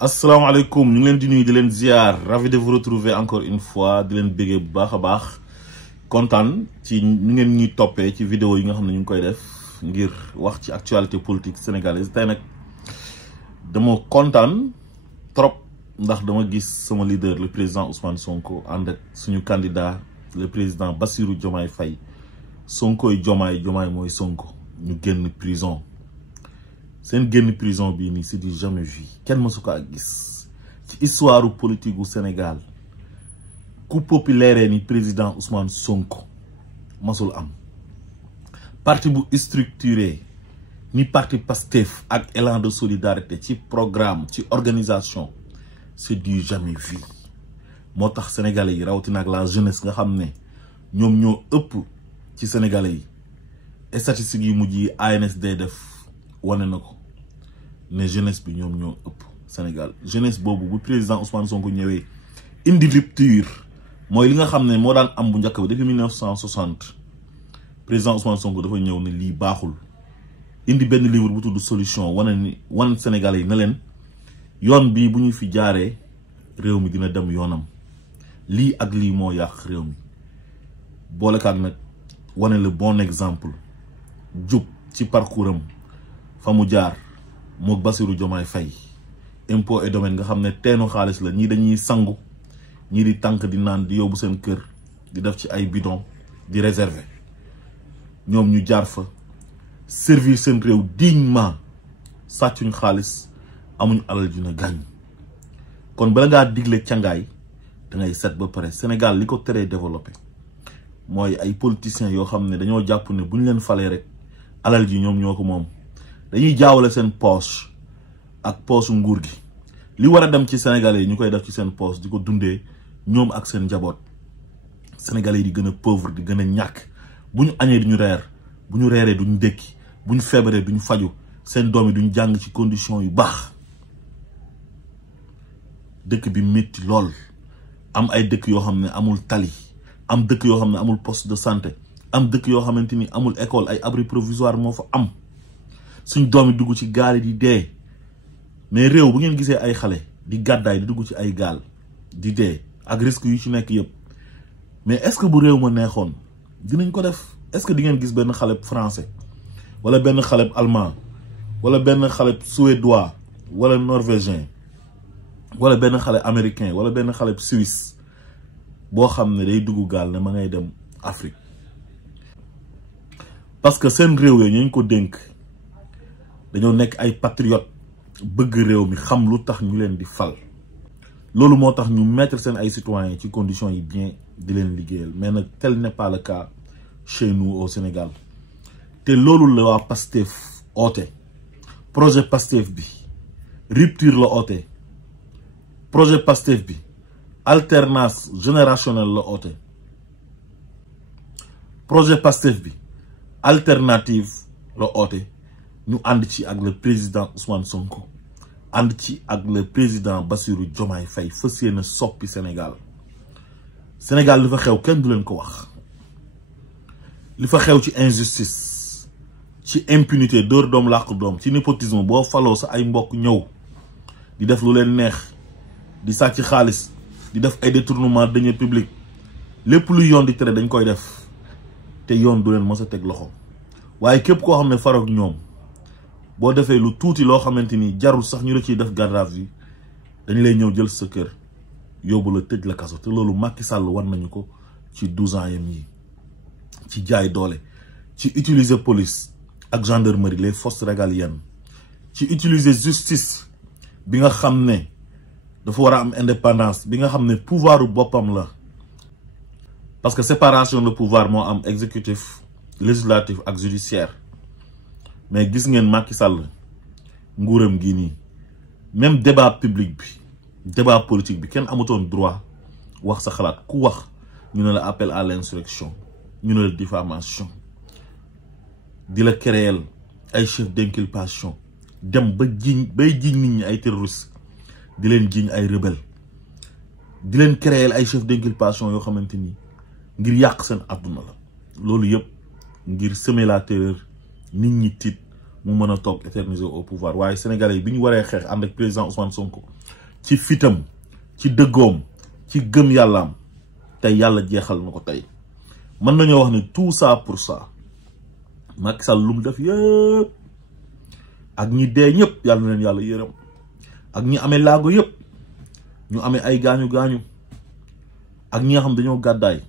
Assalamu alaikum, ñu ngi leen di nuyu di leen ziar, ravi de vous retrouver encore une fois, di leen béggee bu baax a baax. Kontaan ci ñu ngeen ñuy toppee ci vidéo yi nga xam ne ñu ngi koy def ngir wax ci actualité politique sénégalaise. Tey nag dama kontaan trop ndax dama gis sama leader le président Ousmane Sonko ànd ak suñu candidat le président Bassirou Diomaye Faye. Sonkoy Diomaye, Diomaye mooy Sonko ñu génn prison. Sen génn prison bi ni c'est du jamais vu kenn mësu ko ak gis ci histoire politique du Sénégal ku populaire ni président Ousmane Sonko masul am parti bu structuré ni parti Pastef ak élan de solidarité ci programme ci organisation c'est du jamais vu motax sénégalais yi rawatina ak la jeunesse nga xamné ñom ñoo ëpp ci sénégalais yi et statistiques yi mujj ANSD def wane nako ne jeunesse bi ñom ñoo ëpp Sénégal jeunesse bobu bu président Ousmane Sonko ñëwé indi rupture moy li nga xamné mo daan am bu ñëk ba depuis 1960 président Ousmane Sonko dafa ñëw ne li baxul indi benn livre bu tuddu solution wan Sénégalais yi na leen yoon bi bu ñu fi jaaree réew mi dina dem yoonam li ak li mo yàq réew mi boole kaag nag wane le bon exemple jub ci parcours am fa mu jaar mook Bassirou Diomaye Faye impôt et domaine nga xam ne teenu xaalis la ñii dañuy sangu ñii di tànk di naan di yóbbu seen kër di def ci ay bidon di réserver ñoom ñu jaar fa servir seen réew dignement sàccuñ xaalis amuñ alal ju na gàññ kon bala ngaa digle cangaay da ngay set ba pare. Sénégal li ko teree développé mooy ay politiciens yoo xam ne dañoo jàpp ne bu ñu leen falee rek alal ji ñoom ñoo ko moom dañuy jaawale seen poche ak poche nguur gi li war a dem ci sénégalais yi ñu koy def ci seen poche di ko dundee ñoom ak seen njaboot sénégalais yi di gën a pauvre di gën a ñàkk bu ñu añee duñu reer bu ñu reeree duñu dékki bu ñu feebaree duñu faju seen doom yi duñu jàng ci condition yu baax dëkk bi métti lool am ay dëkk yoo xam ne amul tali am dëkk yoo xam ne amul poste de santé am dëkk yoo xamante ni amul école ay abri provisoire moo fa am suñ doom yi dugg ci gaal yi di dee mais réew bu ngeen gisee ay xale di gàddaay di dugg ci ay gaal di dee ak risque yu ci nekk yëpp mais est-ce que bu réew ma neexoon dinañ ko def est-ce que di ngeen gis benn xale français wala benn xale allemand wala benn xale suédois wala norvégien wala benn xale américain wala benn xale suisse boo xam ne day dugg gaal ne ma ngay dem Afrique parce que seen réew yooyu ñu ko dénk dañoo nekk ay patriotes bëgg réew mi xam lu tax ñu leen di fal loolu moo tax ñu mettre seen ay citoyens ci conditions yi bien di leen liggéeyal mais nag tel n'est pas le cas chez nous au Sénégal te loolu la waa Pastef oote projet Pastef bi rupture la oote projet Pastef bi alternance générationnelle la oote projet Pastef bi alternative la oote ñu ànd ci ak le président Ousmane Sonko ànd ci ak le président Bassirou Diomaye Faye fas yéene soppi Sénégal Sénégal li fa xew kenn du leen ko wax li fa xew ci injustice ci impunité dóor doom làq doom ci népotisme boo faloo sa ay mbokk ñëw di def lu leen neex di sàcc xaalis di def ay détournement de deniers publics lépp lu yoon di tere dañ koy def te yoon du leen mës a teg loxo waaye képp koo xam ne faroog ñoom boo defee lu tuuti loo xamante ni jarul sax ñu la ciy def garde à vue dañ lay ñëw jël sa kër yóbbu la tëj la kaso te loolu Macky Sall war nañu ko ci 12 ans yam yi ci jaay doole ci utiliser police ak gendarmerie les forces régaliennes ci utiliser justice bi nga xam ne dafa war a am indépendance bi nga xam ne pouvoiru boppam la parce que séparation de pouvoir moo am exécutif législatif ak judiciaire mais gis ngeen Macky Sall nguuram gi nii même débat public bi débat politique bi kenn amutoon droit wax sa xalaat ku wax ñu ne la appel à l'insurrection ñu ne la diffamation di la créer ay chef d'inculpation dem ba bay jiñ nit ñi ay terroristes di leen jiñ ay rebelle di leen créer ay chef d'inculpation yoo xamante ni ngir yàq seen àdduna la loolu yëpp ngir semer la terreur nit ñi tiit mu mën a toog éterniser au pouvoir waaye sénégalais yi bi ñu waree xeex ànd ak président Ousmane Sonko ci fitam ci dëggoom ci gëm yàllaam tey yàlla jeexal na ko tey mën nañoo wax ne tout ça pour ça Macky Sall lu mu def yëpp ak ñi dee ñëpp yàlla na leen yàlla yërëm ak ñi amee laago yëpp ñu amee ay gaañu-gaañu ak ñi nga xam dañoo gàddaay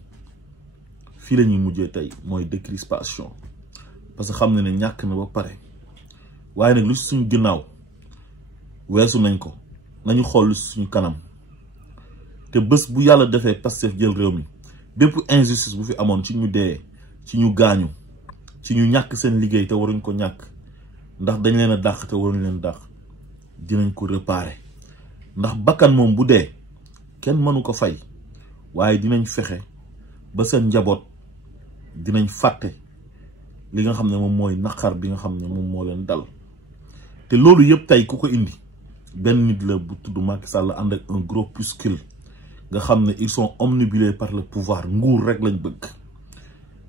fii la ñuy mujjee tey mooy décrispation parce que xam ne ne ñàkk na ba pare waaye nag lu suñu ginnaaw weesu nañ ko nañu xool lu suñu kanam te bés bu yàlla defee Pastef jël réew mi bépp injustice bu fi amoon ci ñu dee ci ñu gaañu ci ñu ñàkk seen liggéey te waruñ ko ñàkk ndax dañ leen a dàq te waruñ leen dàq dinañ ko réparer ndax bakkan moom bu dee kenn mënu ko fay waaye dinañ fexe ba seen njaboot dinañ fàtte li nga xam ne moom mooy naqar bi nga xam ne moom moo leen dal te loolu yëpp tey ku ko indi benn nit la bu tudd Macky Sall ànd ak un groupuscule nga xam ne ils sont omnibulés par le pouvoir nguur rek lañ bëgg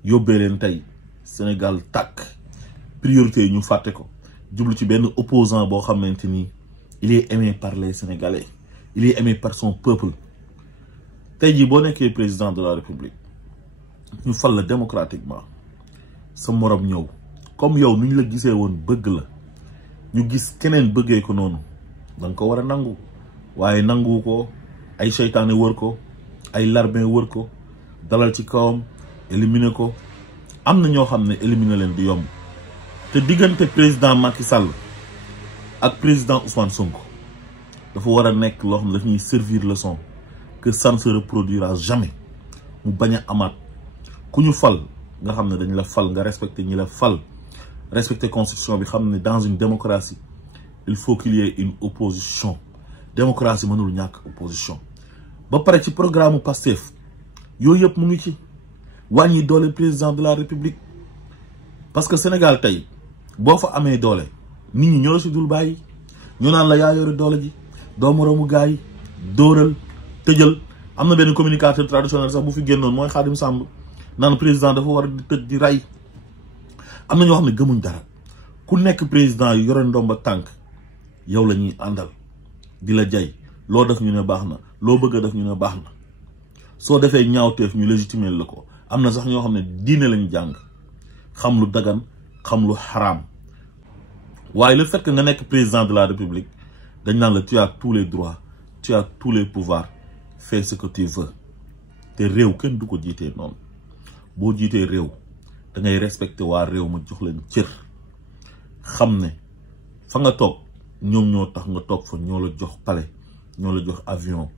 yóbbee leen tey Sénégal tàkk priorité yi ñu fàtte ko jublu ci benn opposant boo xamante ni il est aimé par les Sénégalais il est aimé par son peuple tey jii boo nekkee président de la République ñu fal la démocratiquement sa morom ñëw comme yow nu ñu la gisee woon bëgg la ñu gis keneen bëggee ko noonu da nga ko war a nangu waaye nangu ko ay seytaane wër ko ay larbin wër ko dalal ci kawam éliminer ko am na ñoo xam ne éliminer leen di yomb te diggante président Macky Sall ak président Ousmane Sonko dafa war a nekk loo xam ne daf ñuy servir leçon que ça ne se reproduira jamais mu bañ a amaat ku ñu fal nga xam ne dañ la fal nga respecter ñi la fal respecter constitution bi xam ne dans une démocratie il faut qu'il y ait une opposition démocratie mënul ñàkk opposition ba pare ci programme Pastef yooyu yëpp mu ngi ci wàññi doole président de la République parce que Sénégal tey boo fa amee doole nit ñi ñoo la si dul bàyyi ñu naan la yaa yore doole ji doo moroomu gars yi dóoral tëjal am na benn communicateur traditionnel sax bu fi génnoon mooy Khadim Samb naan président dafa war a di tëj di rey am na ñoo xam ne gëmuñ dara ku nekk président yu yore ndomba tànk yow la ñuy àndal di la jay loo def ñu ne baax na loo bëgg a def ñu ne baax na soo defee ñaawteef ñu légitimer la ko am na sax ñoo xam ne diine lañu jàng xam lu dagan xam lu xaraam waaye le fait que nga nekk président de la République dañ naan la tu as tous les droits tu as tous les pouvoirs fais ce que tu veux te réew kenn du ko jiitee noonu boo jiitee réew da ngay respecté waa réew ma jox leen cër xam ne fa nga toog ñoom ñoo tax nga toog fa ñoo la jox palais ñoo la jox avion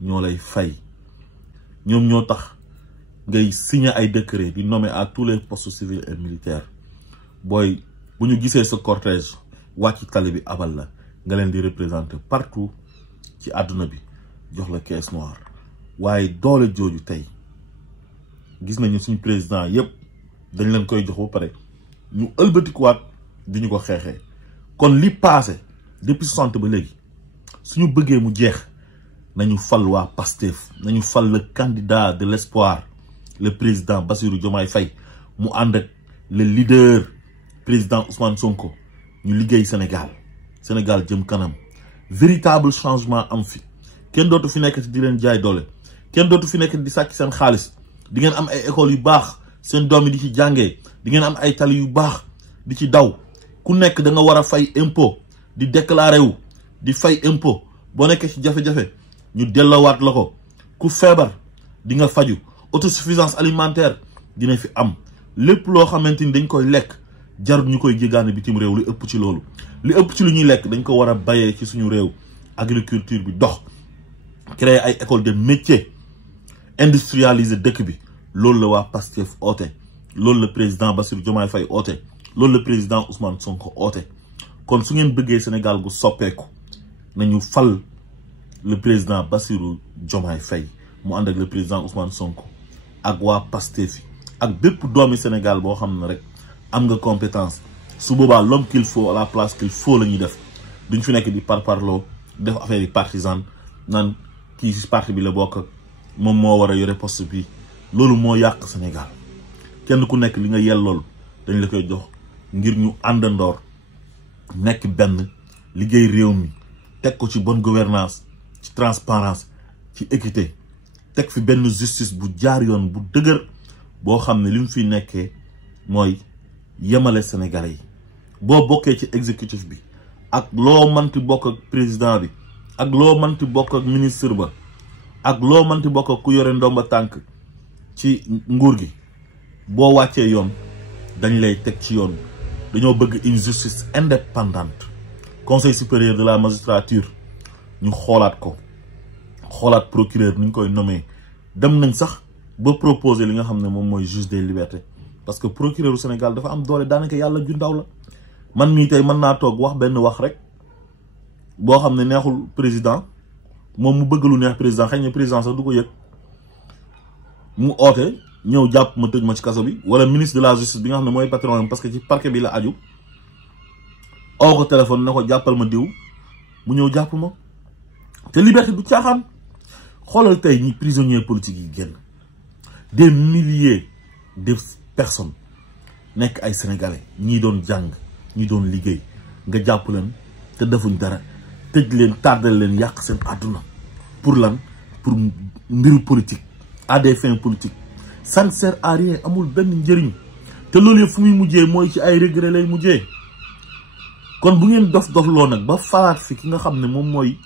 ñoo lay fay ñoom ñoo tax ngay signer ay décret di nommer à tous les postes civils et militaires booy bu ñu gisee sa cortège wàcc tali bi abal la nga leen di représenter partout ci àdduna bi jox la caisse noire waaye doole jooju tey gis nañu suñu président yépp dañ leen koy jox ba pare ñu ëlbatikuwaat di ñu ko xeexee kon li passé depuis 60 ba léegi suñu bëggee mu jeex nañu fal waa Pastef nañu fal le candidat de l'espoir le président Bassirou Diomaye Faye mu ànd ak le leader président Ousmane Sonko ñu liggéey Sénégal jëm kanam véritable changement am fi kenn dootu fi nekk di leen jaay doole kenn dootu fi nekk di sàcc seen xaalis di ngeen am ay écoles yu baax seen doom yi di ci jàngee di ngeen am ay tali yu baax di ci daw ku nekk da nga war a fay impôt di déclarer wu di fay impôt boo nekkee ci jafe-jafe ñu delloowaat la ko ku feebar di nga faju autosuffisance alimentaire dina fi am lépp loo xamante ni dañ koy lekk jarul ñu koy jéggaane bitim réew li ëpp ci loolu li ëpp ci lu ñuy lekk dañ ko war a bayee ci suñu réew agriculture bi dox créer ay école de métier industrialiser dëkk bi loolu la waa Pastef oote loolu la président Bassirou Diomaye Faye oote loolu la président Ousmane Sonko oote kon su ngeen bëggee Sénégal gu soppeeku nañu fal le président Bassirou Diomaye Faye mu ànd ak le président Ousmane Sonko ak waa Pastef ak bépp doomi Sénégal boo xam ne rek am nga compétence su boobaa l'homme qu'il faut à la place qu'il faut la ñuy def duñ fi nekk di parparloo def affaire yi partisane naan kii ci parti bi la bokk moom moo war a yore poste bi loolu moo yàq Sénégal kenn ku nekk li nga yellool dañ la koy jox ngir ñu àndandoor nekk benn liggéey réew mi teg ko ci bonne gouvernance ci transparence ci équité teg fi benn justice bu jaar yoon bu dëgër boo xam ne li mu fi nekkee mooy yemale Sénégalais yi boo bokkee ci exécutif bi ak loo manti bokk ak président bi ak loo manti bokk ak ministre ba ak loo manti bokk ak ku yore ndomba tànk ci nguur gi boo wàccee yoon dañ lay teg ci yoon. dañoo bëgg une justice indépendante conseil supérieur de la magistrature ñu xoolaat ko xoolaat procureur ni ñu koy nommé dem nañ sax ba proposer li nga xam ne moom mooy juge des libertés parce que procureur du Sénégal dafa am doole daanaka yàlla ju ndaw la man mii tey mën naa toog wax benn wax rek boo xam ne neexul président moom mu bëgg lu neex président xëy na président sax du ko yëg mu oote ñëw jàpp ma tëj ma ci kaso bi wala ministre de la justice bi nga xam ne mooy patron parce que ci parquet bi la aju oo ko téléphone ne ko jàppal ma diw mu ñëw jàpp ma te liberté du caaxaan xoolal tey ñi prisonniers politiques yi génn des milliers de personnes nekk ay sénégalais ñii doon jàng ñi doon liggéey nga jàpp leen te defuñ dara tëj leen tardel leen yàq seen àdduna pour lan pour mbiru politique à des fins politiques ça ne sert à rien amul benn njëriñ te loolu yëpp fu muy mujjee mooy ci ay regret lay mujjee kon bu ngeen dof loo nag ba falaat fi ki nga xam ne moom mooy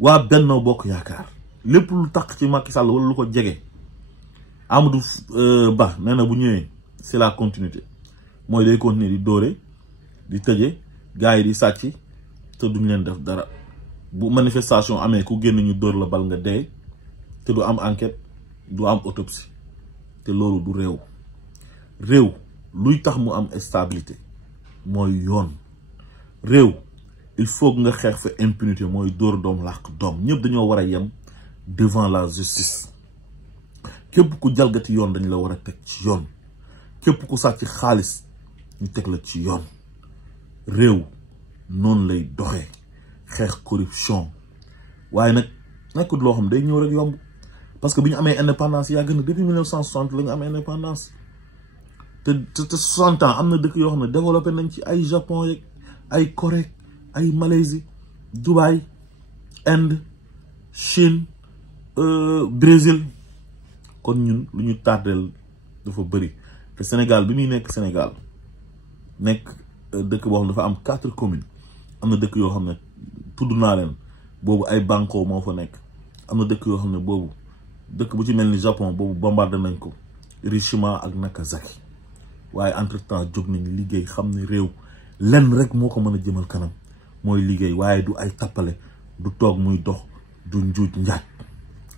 waa Benno Bokk Yaakaar lépp lu tax ci Macky Sall wala lu ko jege Amadou Ba nee na bu ñëwee c'est la continuité mooy day continuer di dóore di tëje gars yi di sàcc te duñ leen def dara bu manifestation amee ku génn ñu dóor la bal nga dee te du am enquête du am autopsie te loolu du réew luy tax mu am stabilité mooy yoon réew il faut que nga xeex fa impunité mooy dóor doom làq doom ñëpp dañoo war a yem devant la justice képp ku jalgati yoon dañ la war a teg ci yoon képp ku sàcc xaalis ñu teg la ci yoon réew noonu lay doxee xeex corruption waaye nag nekkul loo xam day ñëw rek yomb parce que bi ñu amee indépendance yàgg na depuis 1960 la ñu am indépendance te 60 ans am na dëkk yoo xam ne développé nañ ci ay Japon yeeg ay Corée ay Malaisie Dubaï Inde Chine Brésil kon ñun lu ñu tardel dafa bëri te Sénégal bi muy nekk Sénégal nekk dëkk boo xam ne dafa am 4 communes am na dëkk yoo xam ne tudd naa leen boobu ay banko moo fa nekk am na dëkk yoo xam ne boobu dëkk bu ci mel ni Japon boobu bombardé nañ ko Hiroshima ak Nagasaki waaye entre temps jóg nañ liggéey xam ne réew lenn rek moo ko mën a jëmal kanam mooy liggéey waaye du ay tappale du toog muy dox du njuuj njaaj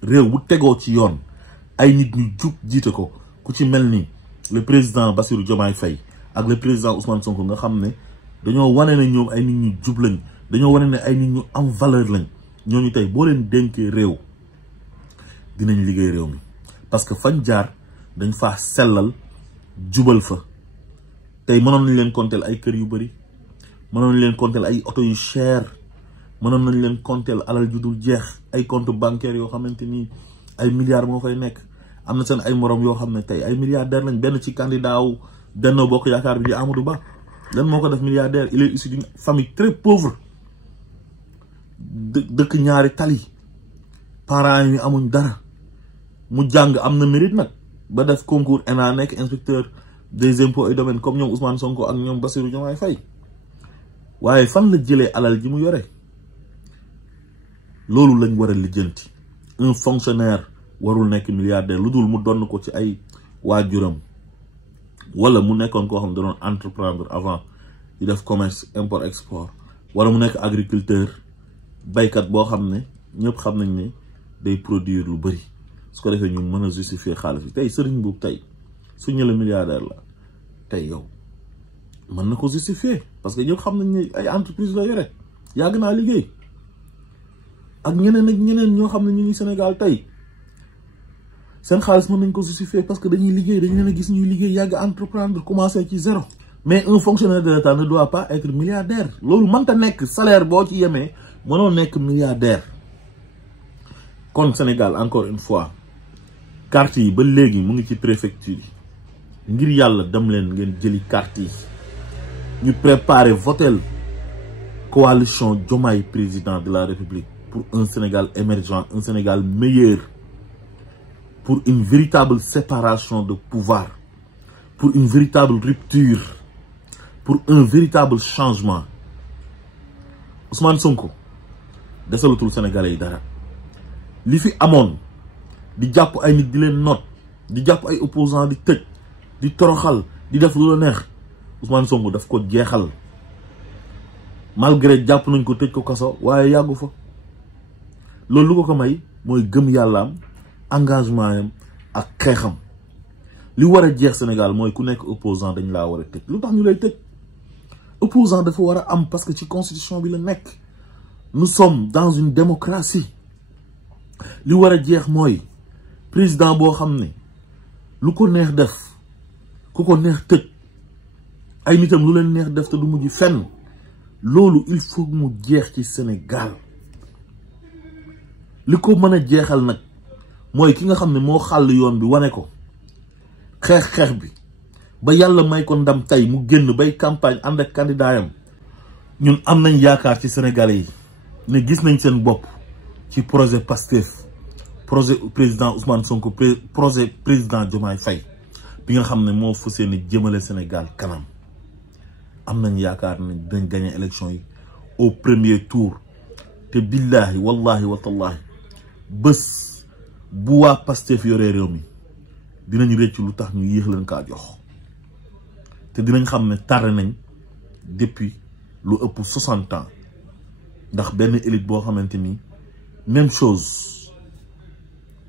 réew bu tegoo ci yoon ay nit ñu jub jiite ko ku ci mel ni le président Bassirou Diomaye Faye ak le président Ousmane Sonko nga xam ne dañoo wane ne ñoom ay nit ñu jub lañ dañoo wane ne ay nit ñu am valeur lañ ñooñu tey boo leen dénkee réew dinañ liggéey réew mi parce que fañ jaar dañ faa sellal jubal fa tey mënoon nañ leen konteel ay kër yu bëri mënoon nañ leen konteel ay oto yu cher mënoon nañ leen konteel alal ju dul jeex ay compte bancaire yoo xamante ni ay milliards moo fay nekk am na seen ay morom yoo xam ne tey ay milliardaire lañ benn ci candidat wu Benno Bokk Yaakaar bi di Amadou Ba lan moo ko def milliardaire il est issu d'une famille très pauvre dëkk ñaari tali parents yi amuñ dara mu jàng am na mérite nag ba def concours ENA nekk inspecteur des impôts et domaines comme ñoom Ousmane Sonko ak ñoom Bassirou Diomaye Faye waaye fan la jëlee alal ji mu yore loolu lañ war a lijjanti un fonctionnaire warul nekk milliardaire lu dul mu donn ko ci ay waajuram wala mu nekkoon koo xam ne da doon entreprendre avant di def commerce import export wala mu nekk agriculteur baykat boo xam ne ñëpp xam nañ ne day produire lu bëri su ko defee ñu mën a justifier xaalis bi tey sëriñ boobu tey su ñu la milliardaire la tey yow mën na ko justifier parce que ñëpp xam nañ ne ay entreprise la yore yàgg naa liggéey ak ñeneen ñoo xam ne ñu ngi Sénégal tey seen xaalis mën nañ ko justifier parce que dañuy liggéey dañ leen a gis ñuy liggéey yàgg entreprendre commencer ci zéro. mais un fonctionnaire de l'État ne doit pas être milliardaire loolu mënta nekk salaire boo ci yemee mënoo nekk milliardaire. kon Sénégal encore une fois carte yi ba léegi mu ngi ci préfecture yi ngir yàlla dem leen ngeen jëli carte yi ñu préparer votel coalition Diomaye président de la République pour un Sénégal émergent, un Sénégal meilleur, pour une véritable séparation de pouvoir, pour une véritable rupture, pour un véritable changement. Ousmane Sonko desalatul Sénégalais yi dara li fi amoon di jàpp ay nit di leen noot di jàpp ay opposants di tëj di toroxal di def lu la neex Ousmane Sonko daf ko jeexal malgré jàpp nañ ko tëj ko kaso waaye yàggu fa loolu lu ko may mooy gëm yàllaam engagement yam ak xeexam li war a jeex Sénégal mooy ku nekk opposant dañ laa war a tëj lu tax ñu lay tëj opposant dafa war a am parce que ci constitution bi la nekk. Nous sommes dans une démocratie li war a jeex mooy président boo xam ne lu ko neex def ku ko neex tëj ay nitam lu leen neex def te du mujj fenn loolu il faut mu jeex ci Sénégal li ko mën a jeexal nag mooy ki nga xam ne moo xàll yoon bi wane ko xeex bi ba yàlla may ko ndam tey mu génn bay campagne ànd ak candidat yam ñun am nañ yaakaar ci Sénégalais yi ne gis nañ seen bopp ci projet Pastef projet président Ousmane Sonko projet président Diomaye Faye bi nga xam ne moo fas yéene jëmale Sénégal kanam am nañ yaakaar ne dinañ gagné élection yi au premier tour te billahi wallahi wa tallahi bés bu waa Pastef yoree réew mi dinañ réccu lu tax ñu yéex leen kaa jox te dinañ xam ne tardé nañ depuis lu ëpp 60 ans ndax benn élite boo xamante ni même chose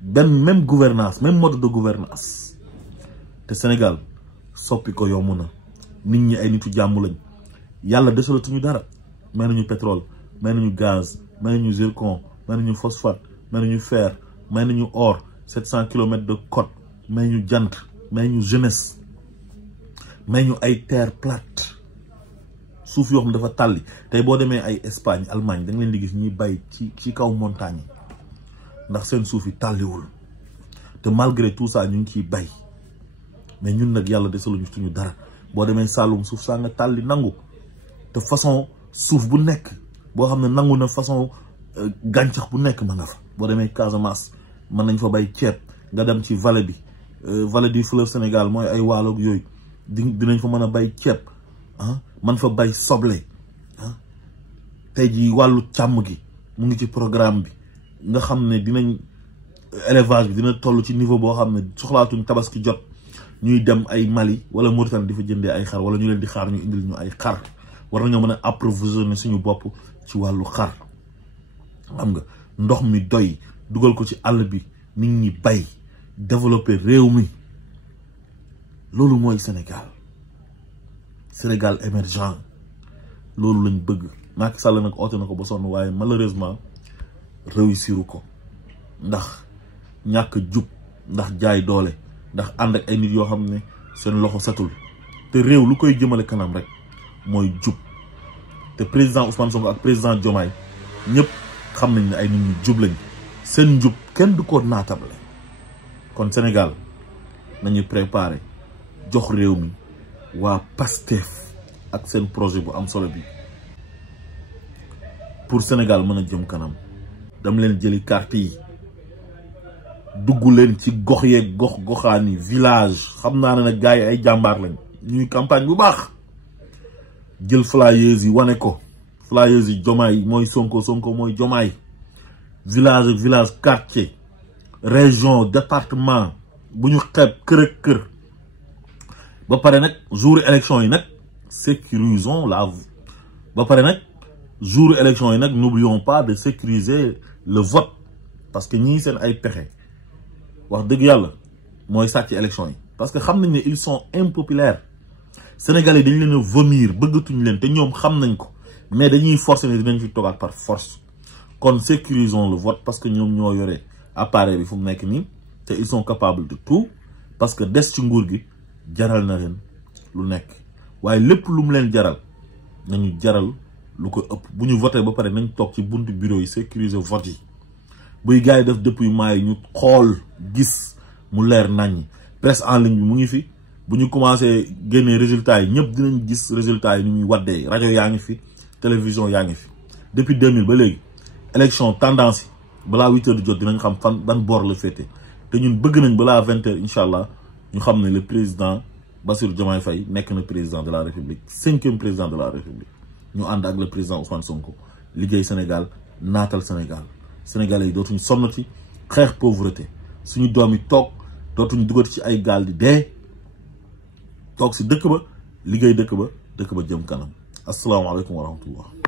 même gouvernance même mode de gouvernance te Sénégal soppi ko yomb na nit ñi ay nitu jàmm lañ yàlla desalatuñu dara may nañu pétrole may nañu gaz may nañu zircon may nañu phosphate may nañu fer may nañu or 700 kilomètres de côte may ñu jant may ñu jeunesse may ñu ay terre plate suuf yoo xam dafa tàlli tey boo demee ay Espagne Allemagne da nga leen di gis ñuy bay ci kaw montagne yi ndax seen suuf yi tàlliwul te malgré tout ça ñu ngi ciy bay mais ñun nag yàlla desaluñu suñu dara boo demee Saloum suuf saa nga tàlli nangu te façon suuf bu nekk boo xam ne nangu na façon gàncax bu nekk ma nga fa boo demee Casamance mën nañ fa bay ceeb nga dem ci vallée bi vallée du fleuve Sénégal mooy ay waaloog yooyu dinañ fa mën a bay ceeb man fa bay soble tey jii wàllu càmm gi mu ngi ci programme bi nga xam ne dinañ élevage bi dina toll ci niveau boo xam ne soxlaatuñ tabaski jot ñuy dem ay Mali wala Mauritanie di fa jëndee ay xar wala ñu leen di xaar ñu indil ñu ay xar war nañoo mën a approvisionner suñu bopp ci wàllu xar xam nga ndox mi doy dugal ko ci àll bi nit ñi bay développer réew mi loolu mooy Sénégal émergent loolu lañ bëgg Macky Sall nag oote na ko ba sonn waaye malheureusement réussiru ko ndax ñàkk jub ndax jaay doole ndax ànd ak ay nit yoo xam ne seen loxo setul te réew lu koy jëmale kanam rek mooy jub te président Ousmane Sonko ak président Diomaye ñëpp xam nañ ne ay nit ñu jub lañ seen njub kenn du ko naatable kon Sénégal nañu préparer jox réew mi waa Pastef ak seen projet bu am solo bi pour Sénégal mën a jëm kanam dam leen jëli carte yi dugg leen ci gox yeeg goxaani village xam naa ne nag gars yi ay jàmbaar lañ ñuy campagne bu baax jël flyers yi wane ko flyers yi Diomaye mooy Sonko mooy Diomaye village ak village quartier région département bu ñu xeeb kër ak kër ba pare nag jour élection yi nag sécurisons ba pare nag jour élection yi nag n'oublions pas de sécuriser le vote parce que ñii seen ay pexe wax dëgg yàlla mooy sàcc élection yi parce que xam nañ ne ils sont impopulaires sénégalais dañ leen a vomir bëggatuñ leen te ñoom xam nañ ko mais dañuy forcer ne dinañ fi toogaat par force kon sécurisons le vote parce que ñoom ñoo yore appareil bi fu mu nekk nii te ils sont capables de tout parce que des ci nguur gi jaral na leen lu nekk waaye lépp lu mu leen jaral nañu jaral lu ko ëpp bu ñu voté ba pare nañ toog ci buntu bureau yi sécuriser vote yi buy gars yi def dépouillement yi ñu xool gis mu leer naññ presse en ligne bi mu ngi fi bu ñu commencé génnee résultats yi ñëpp dinañ gis résultats yi ni muy waddee rajo yaa ngi fi télévision yaa ngi fi depuis 2000 ba léegi élection tendance yi balaa 8 heures di jot dinañ xam fan ban boor la féete te ñun bëgg nañ balaa 20 heures incha allah ñu xam ne le président Bassirou Diomaye Faye nekk na président de la République 5e président de la République ñu ànd ak le président Ousmane Sonko liggéey Sénégal naatal Sénégal sénégalais yi dootuñu sonnati xeex pauvreté suñu doom yi toog dootuñu dugati ci ay gaal di dee toog si dëkk ba liggéey dëkk ba jëm kanam asalaamaaleykum wa rahmatullah